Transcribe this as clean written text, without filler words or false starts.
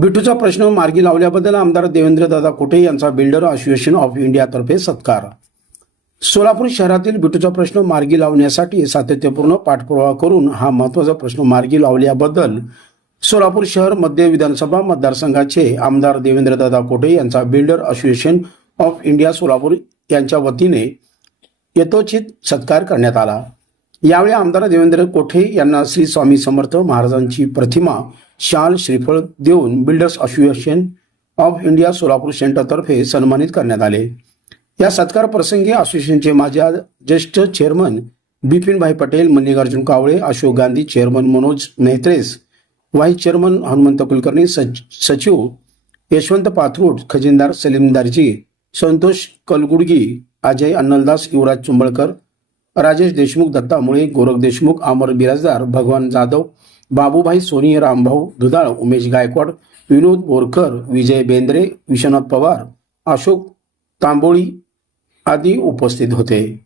बिटूचा प्रश्न मार्गी लावल्याबद्दल आमदार देवेंद्रदादा कोठे यांचा बिल्डर असोसिएशन ऑफ इंडियातर्फे सत्कार. सोलापूर शहरातील बिटूचा प्रश्न मार्गी लावण्यासाठी सातत्यपूर्ण पाठपुरावा करून हा महत्त्वाचा प्रश्न मार्गी लावल्याबद्दल सोलापूर शहर मध्य विधानसभा मतदारसंघाचे आमदार देवेंद्रदादा कोठे यांचा builder association of India Solapur यांच्या वतीने यथोचित सत्कार करण्यात आला. यावेळी आमदार देवेंद्र कोठे यांना श्री स्वामी समर्थ महाराजांची प्रतिमा, शाल, श्रीफळ देऊन builders association of India Solapur सेंटरतर्फे सन्मानित करण्यात आले. या सत्कार प्रसंगी असोसिएशनचे माजी ज्येष्ठ chairman Bipinbhai Patel, Mallikarjun Kawale, Ashok Gandhi, chairman Manoj Mehtres, vice chairman Hanumant Kulkarni, सचिव यशवंत पाथरूड, खजिनदार सलीम दार्जी, संतोष कलगुडगी, अजय अन्नलदास, युवराज चुंबळकर, राजेश देशमुख, दत्ता मुळे, गोरख देशमुख, अमर बिराजदार, भगवान जाधव, बाबूभाई सोनी, रामभाऊ दुधाळ, उमेश गायकवाड, विनोद बोरकर, विजय बेंद्रे, विश्वनाथ पवार, अशोक तांबोळी आदी उपस्थित होते.